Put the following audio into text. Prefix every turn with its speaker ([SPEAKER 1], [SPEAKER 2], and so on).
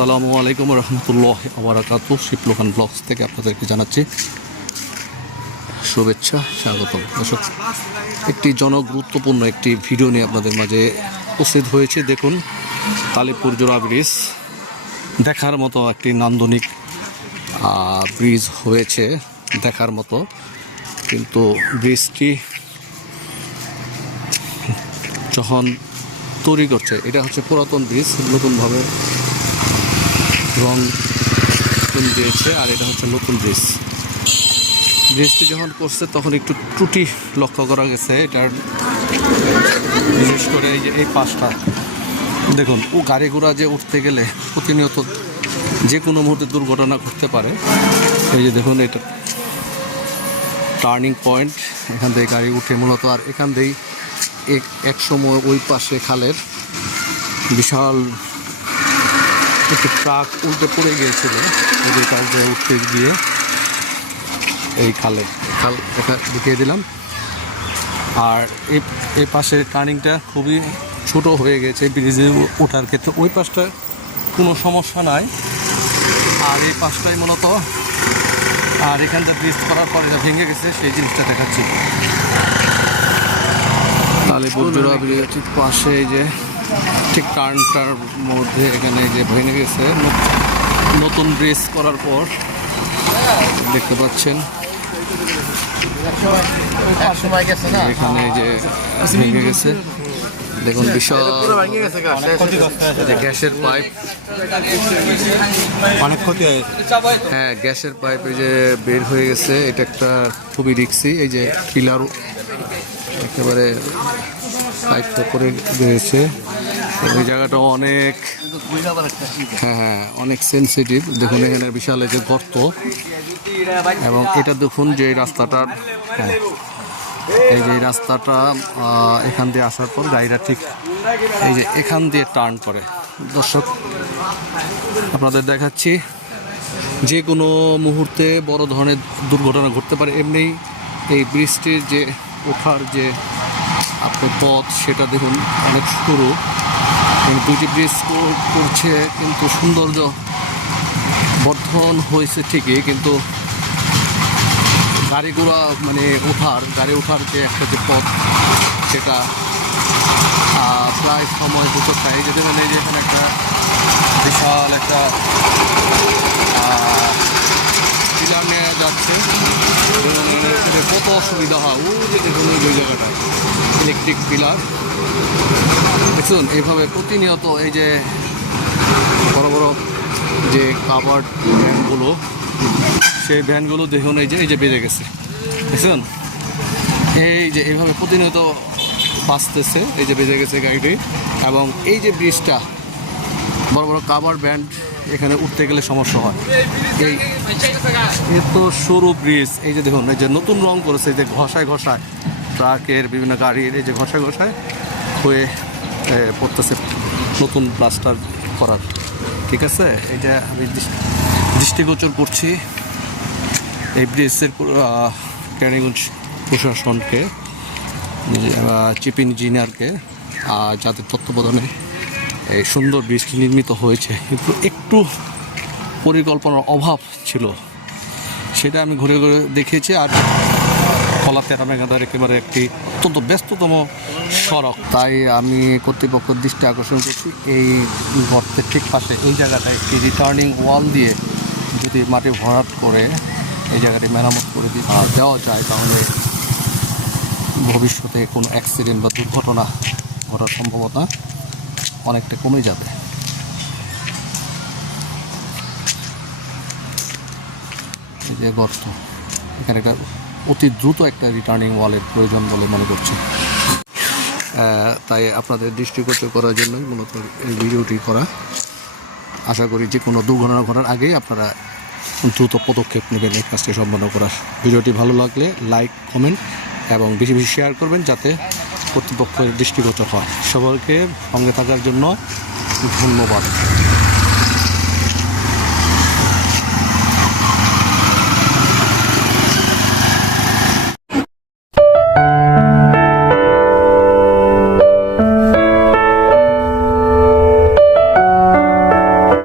[SPEAKER 1] আসসালামু আলাইকুম রহমতুল্লাহ আবরাকাত শিপলোকান ব্লগস থেকে আপনাদেরকে জানাচ্ছি শুভেচ্ছা, স্বাগতম। দর্শক, একটি জনগুরুত্বপূর্ণ একটি ভিডিও নিয়ে আপনাদের মাঝে উপস্থিত হয়েছে। দেখুন, তালিপুর জোড়া ব্রিজ দেখার মতো একটি নান্দনিক ব্রিজ হয়েছে দেখার মতো। কিন্তু ব্রিজটি যখন তৈরি করছে, এটা হচ্ছে পুরাতন ব্রিজ, নতুনভাবে রং নতুন দিয়েছে, আর এটা হচ্ছে নতুন ব্রিজ ব্রিজটি যখন করছে তখন একটু ত্রুটি লক্ষ্য করা গেছে। এটার বিশেষ করে এই যে এই পাশটা। দেখুন, ও গাড়ি ঘোড়া যে উঠতে গেলে প্রতিনিয়ত যে কোনো মুহূর্তে দুর্ঘটনা ঘটতে পারে। এই যে দেখুন, এটা টার্নিং পয়েন্ট এখান থেকে গাড়ি উঠে মূলত, আর এখান থেকেই এক এক সময় ওই পাশে খালের বিশাল একটি ট্রাক উল্টে পড়ে গিয়েছিল। কাজ দিয়ে উঠতে গিয়ে এই খালে খাল এটা ঢুকিয়ে দিলাম। আর এই এই পাশের টার্নিংটা খুবই ছোট হয়ে গেছে ব্রিজে ওঠার ক্ষেত্রে। ওই পাশটা কোনো সমস্যা নাই। আর এই পাশটাই মূলত আর এখানটা ব্রিজ করার পর এটা ভেঙে গেছে সেই জিনিসটা দেখাচ্ছি। তাহলে ব্রিজের পাশে এই যে ঠিক টার্নটার মধ্যে এখানে যে ভেঙে গেছে নতুন ব্রিজ করার পর দেখতে পাচ্ছেন। এখানে যে ভেঙে গেছে দেখুন বিশাল যে গ্যাসের পাইপ।
[SPEAKER 2] অনেক ক্ষতি
[SPEAKER 1] হ্যাঁ গ্যাসের পাইপ এই যে বের হয়ে গেছে এটা একটা খুবই রিক্সি এই যে পিলার একেবারে পাইপ করে রয়েছে এই জায়গাটা অনেক হ্যাঁ হ্যাঁ অনেক সেন্সিটিভ দেখুন এখানে বিশাল যে গর্ত। এবং এটা দেখুন যে রাস্তাটার হ্যাঁ, এই যে রাস্তাটা এখান দিয়ে আসার পর গাড়িটা ঠিক এই যে এখান দিয়ে টার্ন করে। দর্শক আপনাদের দেখাচ্ছি যে কোনো মুহূর্তে বড় ধরনের দুর্ঘটনা ঘটতে পারে। এমনি এই বৃষ্টির যে ওঠার যে আপনার পথ সেটা দেখুন অনেক সরু। এই দুটি ব্রিজ করছে, কিন্তু সৌন্দর্য বর্ধন হয়েছে ঠিকই, কিন্তু গাড়ি ঘোড়া মানে ওঠার, গাড়ি ওঠার যে একটা যে পথ, সেটা প্রায় সময় দুটো খায়। যদি মানে যে এখানে একটা বিশাল একটা পিলার নিয়ে যাচ্ছে। কত অসুবিধা হয়? ও যে ওই জায়গাটায় ইলেকট্রিক পিলার দেখুন, এইভাবে প্রতিনিয়ত এই যে বড় বড় যে কাভার্ড ভ্যানগুলো সেই ভ্যানগুলো দেখুন, এই যে এই যে বেড়ে গেছে। দেখুন এই যে এইভাবে প্রতিনিয়ত বাঁচতেছে, এই যে বেজে গেছে গাড়িটি। এবং এই যে ব্রিজটা বড় বড় কাভার ব্যান্ড এখানে উঠতে গেলে সমস্যা হয়। এই এত সরু ব্রিজ এই যে দেখুন, এই যে নতুন রং করেছে, এই যে ঘষায় ঘষায় ট্রাকের বিভিন্ন গাড়ির এই যে ঘষায় ঘষায় হয়ে পড়তেছে নতুন প্লাস্টার করার। ঠিক আছে? এটা আমি দৃষ্টিগোচর করছি এই ব্রিজের ক্যানিগঞ্জ প্রশাসনকে চিফ ইঞ্জিনিয়ারকে যাদের তত্ত্বাবধানে এই সুন্দর ব্রিজটি নির্মিত হয়েছে। কিন্তু একটু পরিকল্পনার অভাব ছিল। সেটা আমি ঘুরে ঘুরে দেখিয়েছি আর কলা তেরামেগাদার একেবারে একটি অত্যন্ত ব্যস্ততম সড়ক। তাই আমি কর্তৃপক্ষের দৃষ্টি আকর্ষণ করছি, এই গর্তের ঠিক পাশে, এই জায়গাটায় একটি রিটার্নিং ওয়াল দিয়ে যদি মাটি ভরাট করে এই জায়গাটি মেরামত করে দিয়ে দেওয়া যায়, তাহলে ভবিষ্যতে কোনো অ্যাক্সিডেন্ট বা দুর্ঘটনা ঘটার সম্ভাবনা অনেকটা কমে যাবে। এই যে গর্ত, এখানে একটা অতি দ্রুত একটা রিটার্নিং ওয়ালের প্রয়োজন বলে মনে করছি। তাই আপনাদের দৃষ্টিগোচর করার জন্যই মূলত এই ভিডিওটি করা। আশা করি যে কোনো দুর্ঘটনা ঘটার আগেই আপনারা দ্রুত পদক্ষেপ নেবেন এই কাজটি সম্পন্ন করার। ভিডিওটি ভালো লাগলে লাইক কমেন্ট এবং বেশি বেশি শেয়ার করবেন যাতে কর্তৃপক্ষের দৃষ্টিগোচর হয়। সবাইকে সঙ্গে থাকার জন্য ধন্যবাদ।